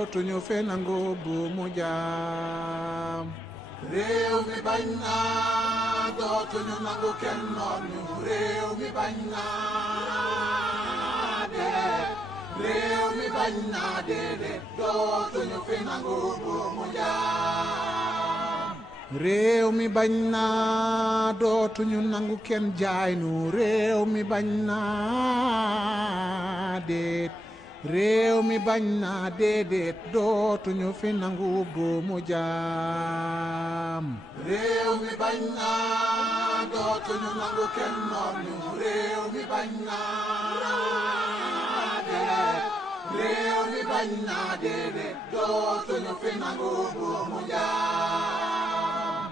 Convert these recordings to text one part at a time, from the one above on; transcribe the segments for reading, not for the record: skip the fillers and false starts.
dootuñu fi nangu bu mu jaam réew mi bañ naa dootuñu nangu kenn noon ñu réew mi bañ naa dee réew mi bañ naa déedéet dootuñu fi nangu bu mu jaam réew mi bañ naa dootuñu nangu kenn jaay nu réew mi bañ naa déet réew mi bañ naa déedéet dootuñu fi nangu bu mu jaam réew mi bañ naa dootuñu nangu kenn noon ñu réew mi bañ naa déet réew mi bañ naa déedéet dootuñu fi nangu bu mu jaam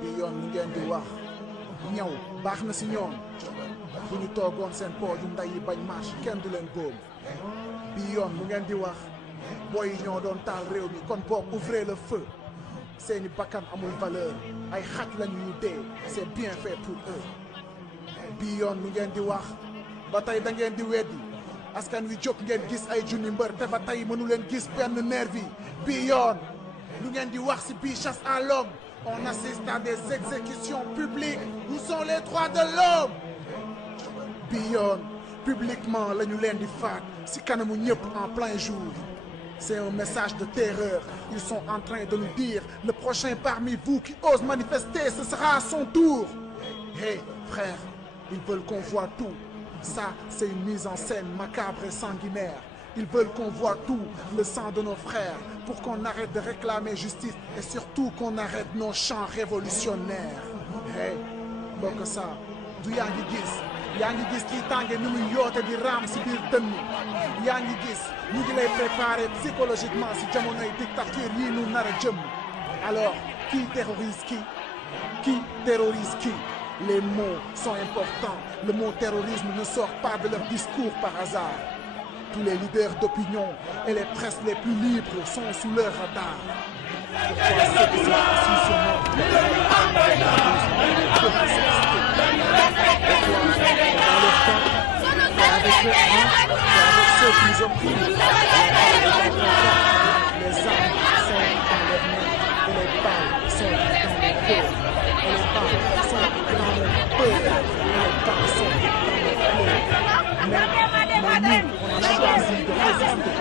bi yoon mu ngeen di wax ñëw baax na si ñoom bu ñu toogoon seen pooju nday yi bañ marche kenn du leen boom bi yoon mu ngeen di wax booy yi ñoo doon taal réew mi kon boog ouvrez le feu seeni bakkan amul valeur ay xaj lañu yu dee c'est bien fait pour eux bi yoon mu ngeen di wax ba tey da ngeen di weddi askan wi jóg ngeen gis ay junni mbër te ba tey mënu leen gis benn nervi bi yoon lu ngeen di wax si bii chasse à l'homme on assiste à des exécutions publiques où sont les droits de l'homme bi yoon publiquement la ñu leen di faat si kanamu ñëpp en plein jour c'est un message de terreur ils sont en train de nous dire le prochain parmi vous qui ose manifester ce sera à son tour hey frère ils veulent qu'on voit tout ça c'est une mise en scène macabre et sanguinaire ils veulent qu'on voit tout le sang de nos frères pour qu'on arrête de réclamer justice et surtout qu'on arrête nos chants révolutionnaires hey bokk ça du yaa ngi gis kii tànge ni muy yoote di raam si biir dënn yaa ngi gis ñu ngi lay préparer psychologiquement si jamonoy dictature yii nu nar a jëm alors qui terrorise qui terrorise qui les mots sont importants le mot terrorisme ne sort pas de leur discours par hasard tous les leaders d'opinion et les presses les plus libres sont sous leur radar pourquoi ceux qui sont assis sur nous ceux qui nous ont pris les armes sont dans leurs mains et les balles sont dans les cœurs et les balles sont dans le peuple et les balles sont dans le pleurs mais nous on a choisi de résister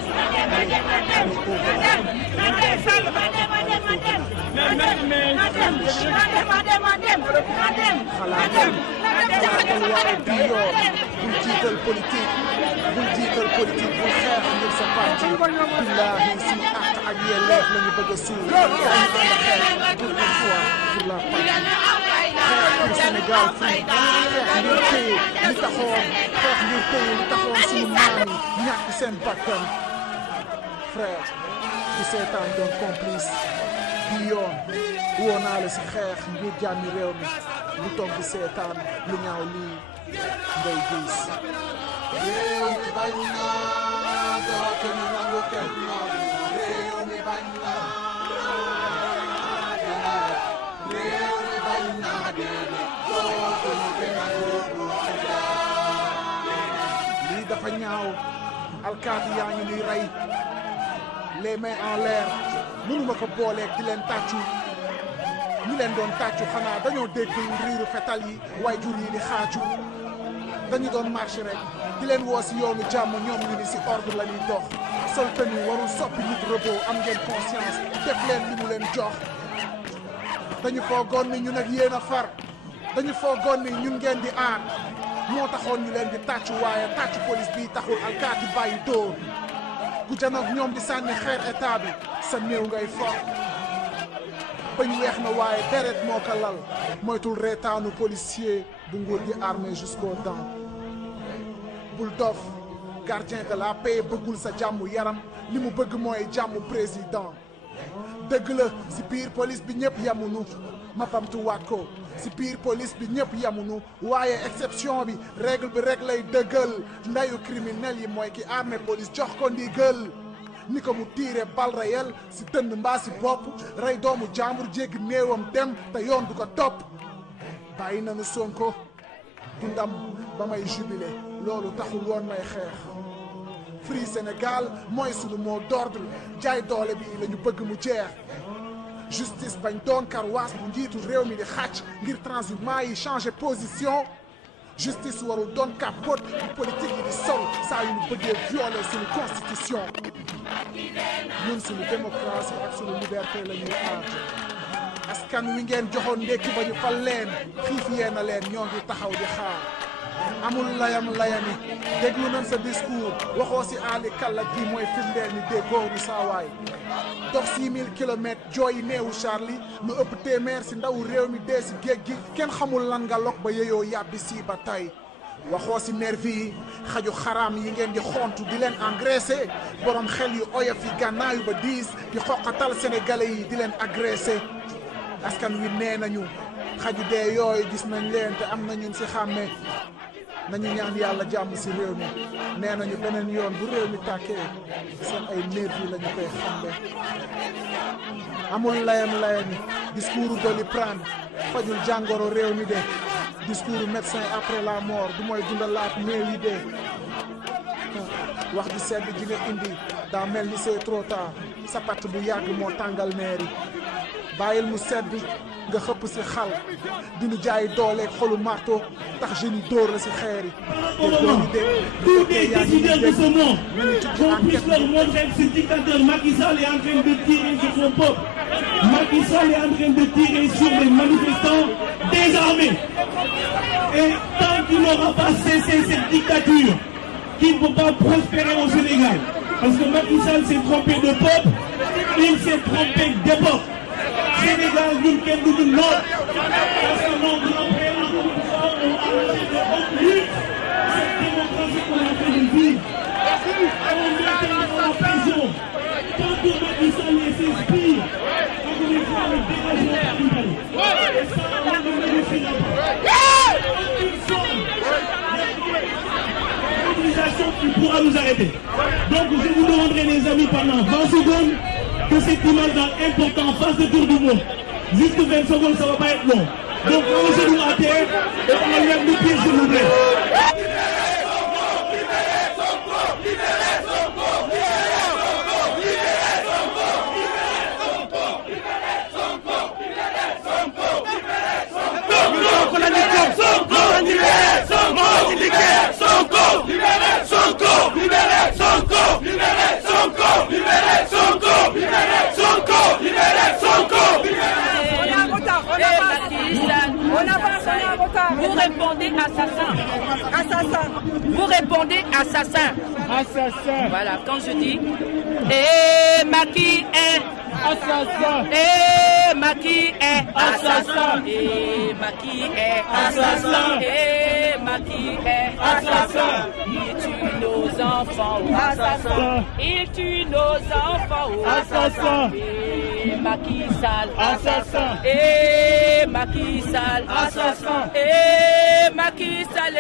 bul jiital politique bul xeex ngir sa parti billahi si àq ak yelleef la ñu bëgg a suul dañu ànd xeex pour une fois pour la patrie xeex pour Sénégal fii xeex ngir téye li taxoon suñu maam yi ñàkk seen bakkan frère ku seetaan doon complice bi yoon woo naa la si xeex ngir jàmmi réew mi bu toog di seetaan lu ñaaw lii ngay gis réew mi bañ naa dootuñu nangu kenn noon réew mi bañ naa réew mi bañ naa déedéet dootuñu fi nangu bu mu jaam lii dafa ñaaw alkaati yaa ngi nuy rey les mains en l'air mënuma ko booleeg di leen tàccu ñi leen doon tàccu xanaa dañoo dégg riiru fetal yi waaye jur yi di xaaju dañu doon marché rek di leen woo si yoonu jàmm ñoom ñu ni si ordre la ñuy dox sol tenue warul soppi nit robot am ngeen conscience def leen li mu leen jox dañu foogoon ni ñun ak yéen a far dañu foogoon ni ñun ngeen di aar moo taxoon ñu leen di tàccu waaye tàccu police bi taxul alkaati bàyyi dóor ku janoog ñoom di sànni xeer état bi sa néew ngay foog bañ weex na waaye deret moo ko lal moytul reetaanu policier bu nguur gi armé jusqu'aux dents bul dof gardien de la paix bëggul sa jàmm yaram li mu bëgg mooy jàmm président dëgg la si biir police bi ñëpp yamunu ma bamtuwaat ko si biir police bi ñëpp yamunu waaye exception bi règle bi rek lay dëggal ndayu criminel yi mooy ki armé police jox ko ndigal ni ko mu tiire bal réel si dënn mbaa si bopp rey doomu jàmbur jéggi néewam dem te yoon du ko topp bàyyi nañu Sonko du ndam ba may jubilé loolu taxul woon may xeex Free Sénégal mooy sunu mot d'ordre jaay doole bi la ñu bëgg mu jeex justice bañ doon karwaas bu njiitu réew mi di xàcc ngir transhumants yi changer position justice warul doon capote bu politique yi di sol saa yu ñu bëggee violer suñu constitution ñun suñu démocratie ak suñu liberté la ñuy aar askan wi ngeen joxoon ndekki ba ñu fal leen xiif yee na leen ñoo ngi taxaw di xaar amul layami déglu nañ sa discours waxoo si aali kàlla gi mooy firndeel ni déggoo ni saawaay dox 6000 kilomètres jooyi neewu Charlie lu ëpp téeméer si ndawu réew mi dee si géej gi kenn xamul lan nga lok ba yeyoo yàbbi si ba tey waxoo si nervi yi xaju xaraam yi ngeen di xontu di leen engraissé borom xel yu oyof yi gànnaayu ba diis di xoqatal sénégalais yi di leen agressé askan wi nee nañu xaju dee yooyu gis nañ leen te am na ñun si xàmme nañu ñaan yàlla jàmm si réew mi nee nañu beneen yoon bu réew mi tàkkee seen ay nervi la ñu koy xambe amul layami discours Doliprane fajul jàngoro réew mi de discours médecin après la mort du mooy dundalaat néew yi de wax ji sedd ji nga indi daa mel ni c'est trop tard sa patt bu yàgg moo tàngal neer yi bàyyil mu sedd nga xëpp si xal dinu jaay dooleeg xolu marto tax jeunes yi dóor la si xeer yi tous les décideurs de ce monde qu'on puisse leur montrer que ce dictateur Macky Sall est en train de tirer sur son peuple. Macky Sall est en train de tirer sur les manifestants désarmés. Et tant qu'il n'aura pas cessé cette dictature, qui ne peut pas prospérer au Sénégal, parce que Macky Sall s'est trompé de peuple, il s'est trompé d'époque. Sénégal, nous kenn du non, parce que nos grands-pères ont arrêté de conclure cette démocratie qu'on est en train de vivre. On met en prison. Tant que Macky Sall s'inspire, on voulait faire le dégagement du pays. Et ça, on ne le réussira pas. Aucune forme d'organisation qui pourra nous arrêter. Donc je vous demanderai les amis pendant 20 secondes que cette image importante fasse le tour du monde. Juste 20 secondes, ça ne va pas être long. Donc allongez-nous à terre et on lève le pied s'il vous plaît. Vous répondez assassin. Assassin. Vous répondez assassin. Assassin. Voilà, quand je dis Macky est assassin. Macky est assassin. Macky est assassin. Macky est assassin. Il tue nos enfants. Assassin. Il tue nos enfants. Assassin. Macky Sall. Assassin. Macky Sall. Assassin. Macky Sall.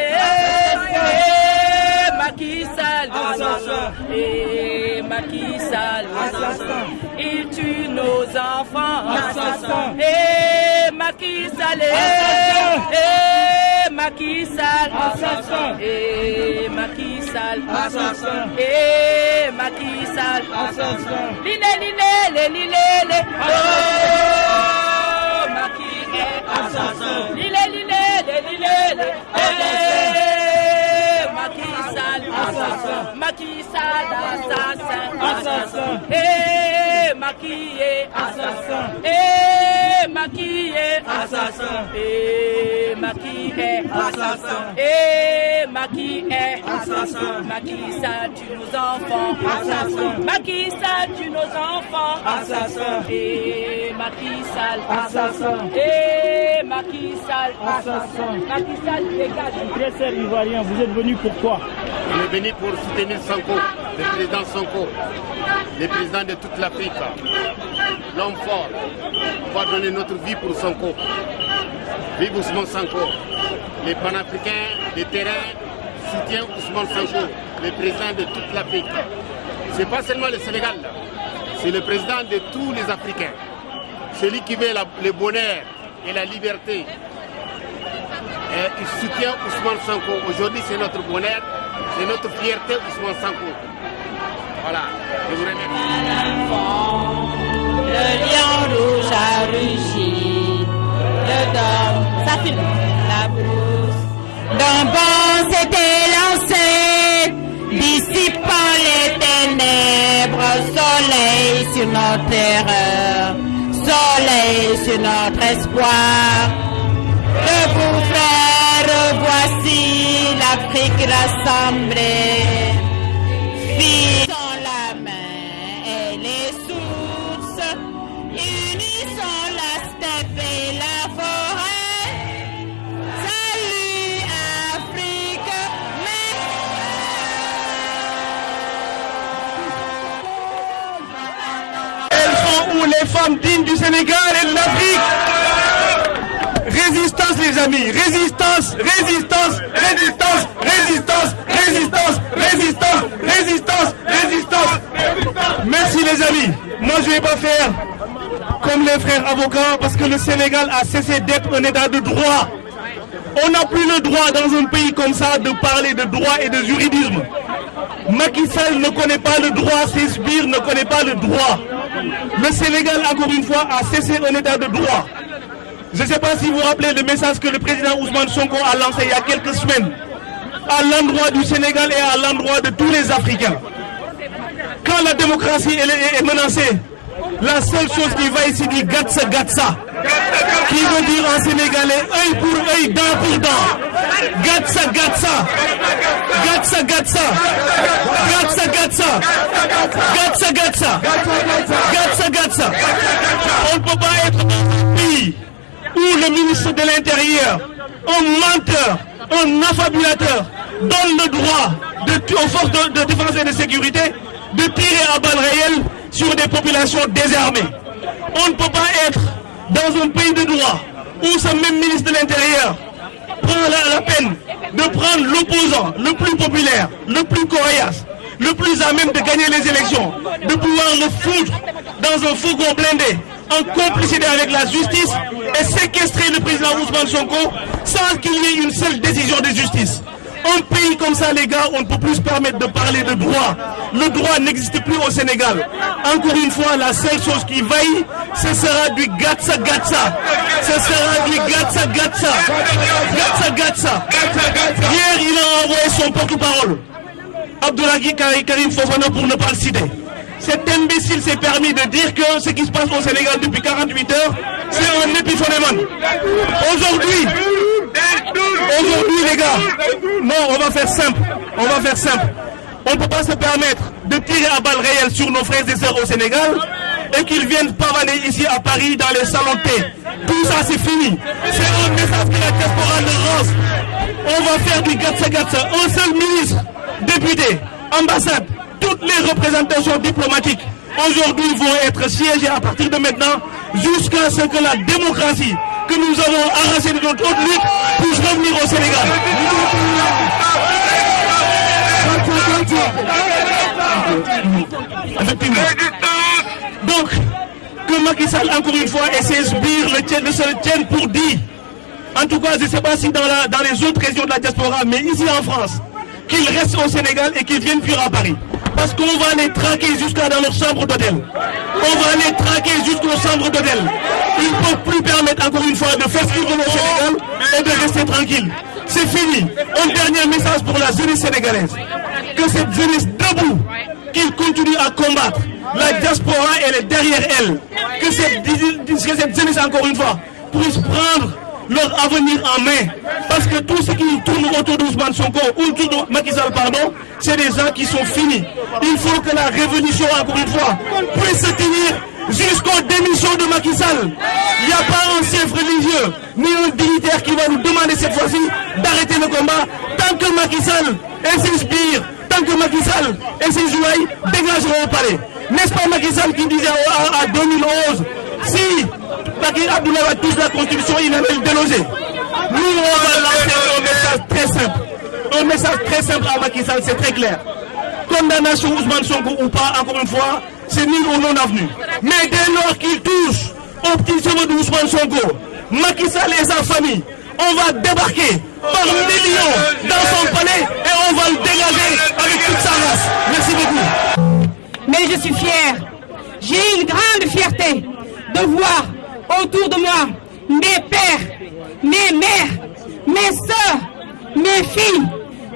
Macky Sall. Assassin. Macky Sall. Assassin. Il tue nos enfants. Assassin. Macky Sall. Macky Sall. Assassin. Macky Sall. Assassin. Macky Sall. Assassin. Lile. Oh, Macky est Assassin. Lile. Macky Sall. Assassin. Macky Sall. Assassin. Assassin. Macky est Assassin. Macky est Assassin. Macky est Assassin. Macky est Assassin. Macky Sall tue nos enfants. Assassin. Macky Sall tue nos enfants. Assassin. Macky Sall. Assassin. Macky Sall. Assassin. Macky Sall dégage. Très cher Ivoirien, vous êtes venu pourquoi? On est venu pour soutenir Sonko, le président Sonko, le président de toute l'Afrique, l'homme fort. On va donner notre vie pour Sonko. Vive Ousmane Sonko. Les panafricains, les terrains soutiennent Ousmane Sonko, le président de toute l'Afrique. Ce n'est pas seulement le Sénégal, c'est le président de tous les Africains. Celui qui veut le bonheur et la liberté. Et il soutient Ousmane Sonko. Aujourd'hui, c'est notre bonheur, c'est notre fierté, Ousmane Sonko. Voilà, je vous remercie. Le lion rouge a rugi, le dôme, ça filme, la brousse. D'un bond s'était lancé, dissipant les ténèbres, soleil sur notre terreur, soleil sur notre espoir. Debout frères, voici l'Afrique rassemblée. Finissons la main et les sources, unissons la steppe et la forêt. Salut Afrique, Elles sont où les femmes dignes du Sénégal et de l'Afrique? Résistance les amis, résistance, résistance, résistance, résistance, résistance, résistance, résistance, résistance. Merci les amis. Moi je ne vais pas faire comme les frères avocats parce que le Sénégal a cessé d'être un état de droit. On n'a plus le droit dans un pays comme ça de parler de droit et de juridisme. Macky Sall ne connaît pas le droit, ses sbires ne connaît pas le droit. Le Sénégal, encore une fois, a cessé un état de droit. Je ne sais pas si vous vous rappelez le message que le président Ousmane Sonko a lancé il y a quelques semaines à l'endroit du Sénégal et à l'endroit de tous les Africains. Quand la démocratie est menacée, la seule chose qui va ici dit Gatsa Gatsa, qui veut dire en sénégalais œil pour œil, dent pour dent. Gatsa Gatsa, Gatsa Gatsa, Gatsa Gatsa, Gatsa Gatsa, Gatsa Gatsa. On ne peut pas être dans un pays où le ministre de l'Intérieur, un menteur, un affabulateur, donne le droit aux forces de défense et de sécurité de tirer à balles réelles sur des populations désarmées. On ne peut pas être dans un pays de droit où ce même ministre de l'Intérieur prend la peine de prendre l'opposant le plus populaire, le plus coriace, le plus à même de gagner les élections, de pouvoir le foutre dans un fourgon blindé en complicité avec la justice et séquestrer le président Ousmane Sonko sans qu'il y ait une seule décision de justice. Un pays comme ça, les gars, on ne peut plus se permettre de parler de droit. Le droit n'existe plus au Sénégal. Encore une fois, la seule chose qui vaille, ce sera du Gatsa Gatsa. Ce sera du Gatsa Gatsa. Gatsa Gatsa. Hier, il a envoyé son porte-parole, Abdoulaye Karim Fofana, pour ne pas le citer. Cet imbécile s'est permis de dire que ce qui se passe au Sénégal depuis 48 heures, c'est un épiphénomène. Aujourd'hui, les gars, non, on va faire simple. On va faire simple. On ne peut pas se permettre de tirer à balles réelles sur nos frères et sœurs au Sénégal et qu'ils viennent pavaner ici à Paris dans les salons de thé. Tout ça, c'est fini. C'est un message que la diaspora de rance. On va faire du Gatsa Gatsa. Un seul ministre, député, ambassade, toutes les représentations diplomatiques aujourd'hui vont être siégées à partir de maintenant jusqu'à ce que la démocratie que nous avons arrachée de notre haute lutte puisse revenir au Sénégal. Effectivement. Donc, que Macky Sall, encore une fois, et ses sbires ne se tiennent pour dit. En tout cas, je ne sais pas si dans les autres régions de la diaspora, mais ici en France, qu'ils restent au Sénégal et qu'ils viennent fuir à Paris. Parce qu'on va les traquer jusqu'à dans leur chambre d'hôtel. On va les traquer jusqu'aux chambres d'hôtel. Ils ne peuvent plus permettre, encore une fois, de faire ce qu'ils veulent au Sénégal et de rester tranquille. C'est fini. Un dernier message pour la jeunesse sénégalaise. Que cette jeunesse debout, qu'ils continuent à combattre. La diaspora, elle est derrière elle. Que cette jeunesse, encore une fois, puisse prendre leur avenir en main. Parce que tout ce qui tourne autour d'Ousmane Sonko, ou autour de Macky Sall, pardon, c'est des gens qui sont finis. Il faut que la révolution, encore une fois, puisse se tenir jusqu'aux démissions de Macky Sall. Il n'y a pas un chef religieux, ni un dignitaire qui va nous demander cette fois-ci d'arrêter le combat tant que Macky Sall et ses sbires, tant que Macky Sall et ses jouailles dégageront au palais. N'est-ce pas Macky Sall qui disait en 2011, si Macky Abdoulaye va toucher la Constitution, il allait le déloger. Nous, on va lancer un message très simple. Un message très simple à Macky Sall, c'est très clair. Condamnation Ousmane Sonko ou pas, encore une fois, c'est nul ou non avenu. Mais dès lors qu'il touche au petit cheveu d'Ousmane Sonko, Macky Sall et sa famille, on va débarquer par millions dans son palais et on va le dégager avec toute sa race. Merci beaucoup. mais je suis fière. J'ai une grande fierté de voir autour de moi mes pères, mes mères, mes sœurs, mes filles,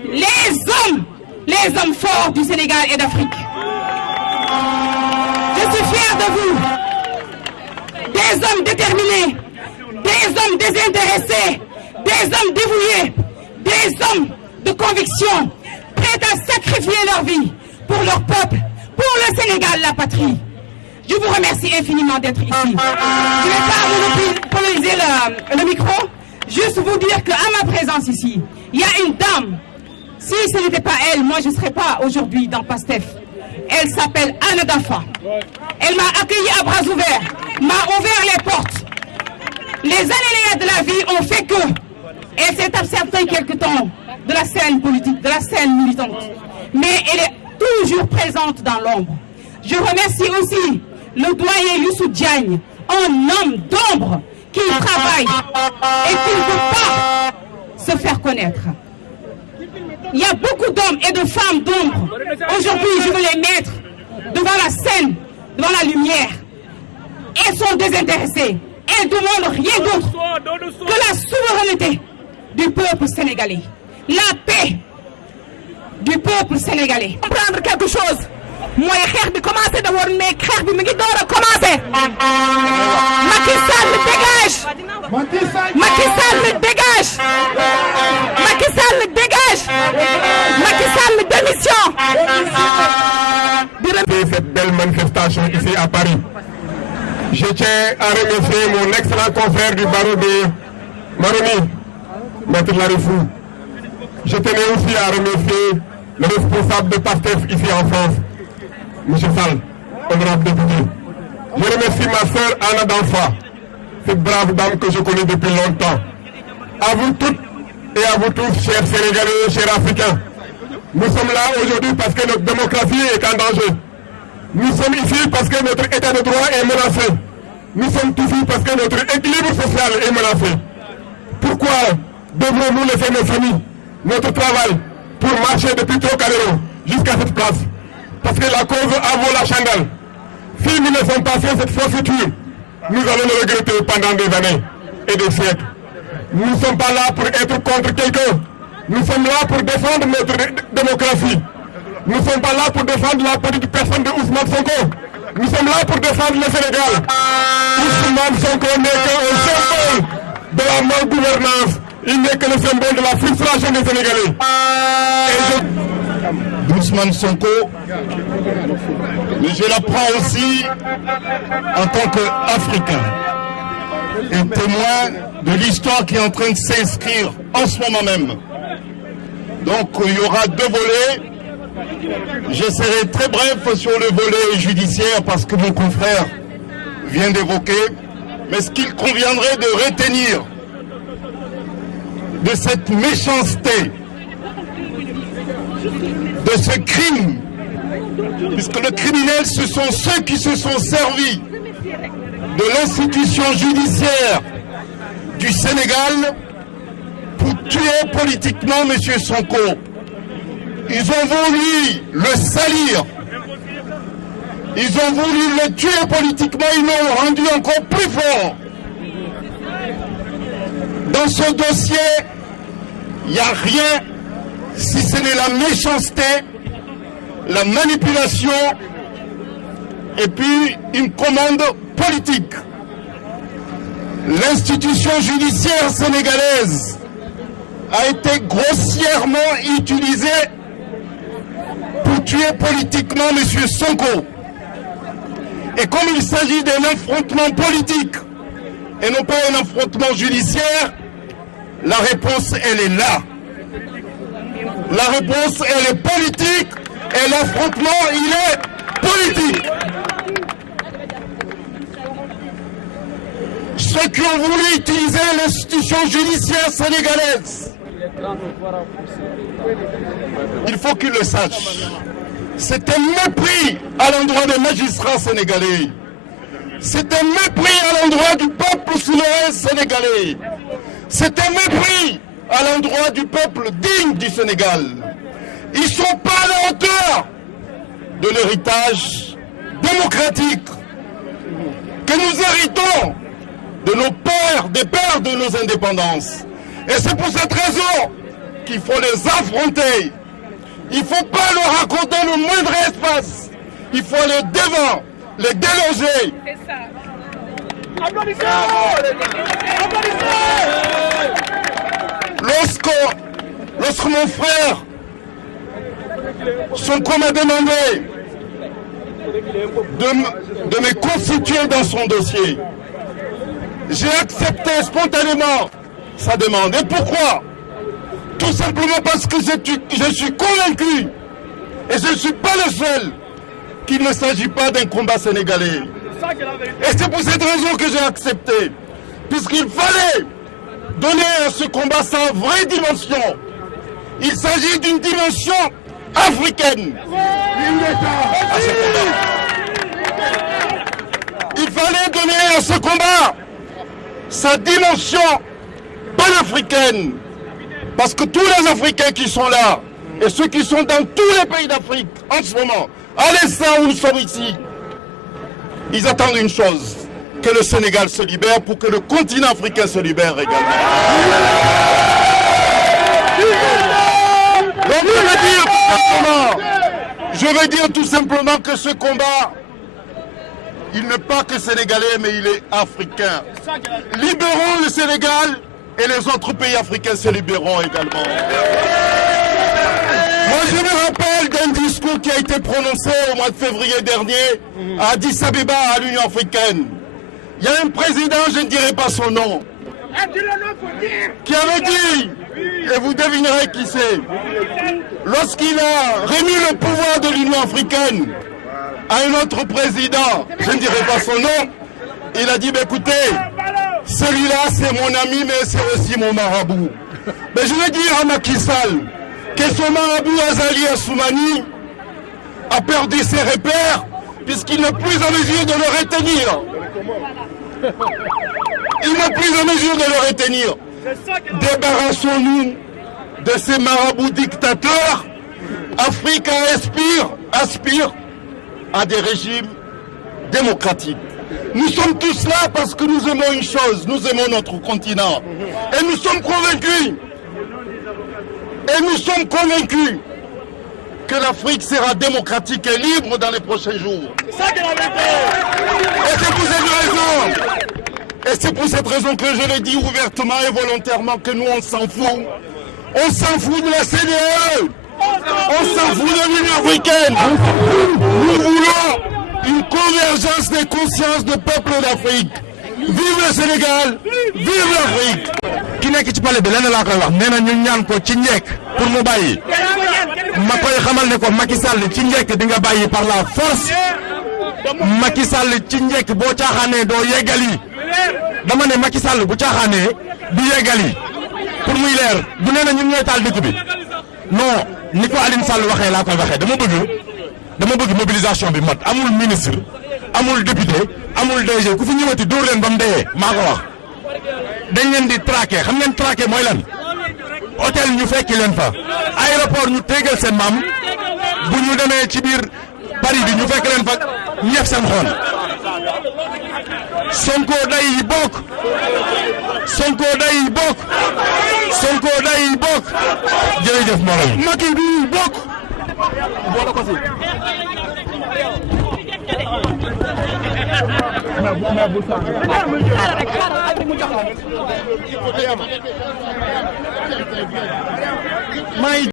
les hommes forts du Sénégal et d'Afrique. Je suis fière de vous, des hommes déterminés, des hommes désintéressés, des hommes dévoués, des hommes de conviction, prêts à sacrifier leur vie pour leur peuple, pour le Sénégal, la patrie. Je vous remercie infiniment d'être ici. Je ne vais pas monopoliser le micro, juste vous dire qu'à ma présence ici, il y a une dame. Si ce n'était pas elle, moi je ne serais pas aujourd'hui dans PASTEF. Elle s'appelle Anna Dafa. Elle m'a accueilli à bras ouverts, m'a ouvert les portes. Les aléas de la vie ont fait que elle s'est absentée quelque temps de la scène politique, de la scène militante. Mais elle est toujours présente dans l'ombre. Je remercie aussi le doyen Youssou Diagne, un homme d'ombre qui travaille et qui ne veut pas se faire connaître. Il y a beaucoup d'hommes et de femmes d'ombre. Aujourd'hui, je veux les mettre devant la scène, devant la lumière. Elles sont désintéressées. Elles ne demandent rien d'autre que la souveraineté du peuple sénégalais. La paix du peuple sénégalais. Comprendre quelque chose. Moi, xeex bi commencé da woon mais xeex bi mi ngi door a commencé. Macky Sall dégage. Macky Sall dégage. Macky Sall dégage. Macky Sall démission. Cette belle manifestation ici à Paris. Je tiens à remercier mon excellent confrère du barreau de Maroni, Maître Larifou. Je tenais aussi à remercier le responsable de PASTEF ici en France, M. Sall, honorable député. Je remercie ma sœur Anna Dafa, cette brave dame que je connais depuis longtemps. À vous toutes et à vous tous, chers Sénégalais, chers Africains, nous sommes là aujourd'hui parce que notre démocratie est en danger. Nous sommes ici parce que notre état de droit est menacé. Nous sommes ici parce que notre équilibre social est menacé. Pourquoi devrons-nous laisser nos familles, notre travail, pour marcher depuis Trocadéro jusqu'à cette place? Parce que la cause a vaut la chandelle. Si nous laissons passer cette forfaiture, nous allons le regretter pendant des années et des siècles. Nous ne sommes pas là pour être contre quelqu'un. Nous sommes là pour défendre notre démocratie. Nous ne sommes pas là pour défendre la petite personne de Ousmane Sonko. Nous sommes là pour défendre le Sénégal. Ousmane Sonko n'est qu'un symbole de la malgouvernance. Il n'est que le symbole de la frustration des Sénégalais. Ousmane Sonko, mais je la prends aussi en tant qu'Africain et témoin de l'histoire qui est en train de s'inscrire en ce moment même. Donc il y aura deux volets. Je serai très bref sur le volet judiciaire parce que mon confrère vient d'évoquer, mais ce qu'il conviendrait de retenir de cette méchanceté, de ce crime, puisque le criminel, ce sont ceux qui se sont servis de l'institution judiciaire du Sénégal pour tuer politiquement M. Sonko. Ils ont voulu le salir, ils ont voulu le tuer politiquement, ils l'ont rendu encore plus fort. Dans ce dossier, il n'y a rien si ce n'est la méchanceté, la manipulation et puis une commande politique. L'institution judiciaire sénégalaise a été grossièrement utilisée pour tuer politiquement M. Sonko. Et comme il s'agit d'un affrontement politique et non pas un affrontement judiciaire, la réponse, elle est là. La réponse, elle est politique et l'affrontement, il est politique. Ceux qui ont voulu utiliser l'institution judiciaire sénégalaise, il faut qu'ils le sachent. C'est un mépris à l'endroit des magistrats sénégalais. C'est un mépris à l'endroit du peuple souverain sénégalais. C'est un mépris à l'endroit du peuple digne du Sénégal. Ils ne sont pas à la hauteur de l'héritage démocratique que nous héritons de nos pères, des pères de nos indépendances. Et c'est pour cette raison qu'il faut les affronter. Il ne faut pas leur raconter le moindre espace. Il faut aller devant, les déloger. C'est ça. Lorsque mon frère, Sonko m'a demandé de me constituer dans son dossier, j'ai accepté spontanément sa demande. Et pourquoi? Tout simplement parce que je suis convaincu, et je ne suis pas le seul, qu'il ne s'agit pas d'un combat sénégalais. Et c'est pour cette raison que j'ai accepté, puisqu'il fallait donner à ce combat sa vraie dimension. Il s'agit d'une dimension africaine. À ce combat. Il fallait donner à ce combat sa dimension panafricaine. Parce que tous les Africains qui sont là, et ceux qui sont dans tous les pays d'Afrique en ce moment, à l'instant où nous sommes ici, ils attendent une chose, que le Sénégal se libère pour que le continent africain se libère également. Donc je veux dire tout simplement que ce combat, il n'est pas que sénégalais, mais il est africain. Libérons le Sénégal et les autres pays africains se libéreront également. Moi, je me rappelle d'un discours qui a été prononcé au mois de février dernier à Addis Abeba, à l'Union africaine. Il y a un président, je ne dirai pas son nom, qui avait dit, et vous devinerez qui c'est, lorsqu'il a remis le pouvoir de l'Union africaine à un autre président, je ne dirai pas son nom, il a dit, bah, écoutez, celui-là c'est mon ami, mais c'est aussi mon marabout. Mais je veux dire à Macky Sall que son marabout Azali Assoumani a perdu ses repères puisqu'il n'est plus en mesure de le retenir. Il n'est plus en mesure de le retenir. Débarrassons-nous de ces marabouts dictateurs. Afrique aspire à des régimes démocratiques. Nous sommes tous là parce que nous aimons une chose, nous aimons notre continent. Et nous sommes convaincus, que l'Afrique sera démocratique et libre dans les prochains jours. Et c'est pour cette raison que je l'ai dit ouvertement et volontairement que nous on s'en fout. On s'en fout de la CDAE. On s'en fout de l'Union africaine. Nous voulons une convergence des consciences de peuples d'Afrique. Vive le Sénégal, vive l'Afrique. ki nekk ci palais bi lenn laa koy wax nee na ñu ñaan ko ci njekk pour mu bàyyi ma koy xamal ne ko Macky Sall ci njekk di nga bàyyi par la force Macky Sall ci njekk boo caaxaanee doo yeggali dama ne Macky Sall bu caaxaanee du yeggali pour muy leer bu nee na ñun ñooy taal dëkk bi non ni ko Aline Sall waxee laa koy waxee dama bëgg mobilisation bi mat amul ministre amul député amul DG ku fi ñëwati dóor leen ba mu dee maa ko wax dañ leen di traqué xam ngeen traqué mooy lan hôtel ñu fekki leen fa aéroport ñu tégal seen maam bu ñu demee ci biir Paris bi ñu fekk leen fa ñeef seen xoon Sonko day bokk Sonko day bokk Sonko day bokk jërëjëf morom Macky bi bokk boole ko si may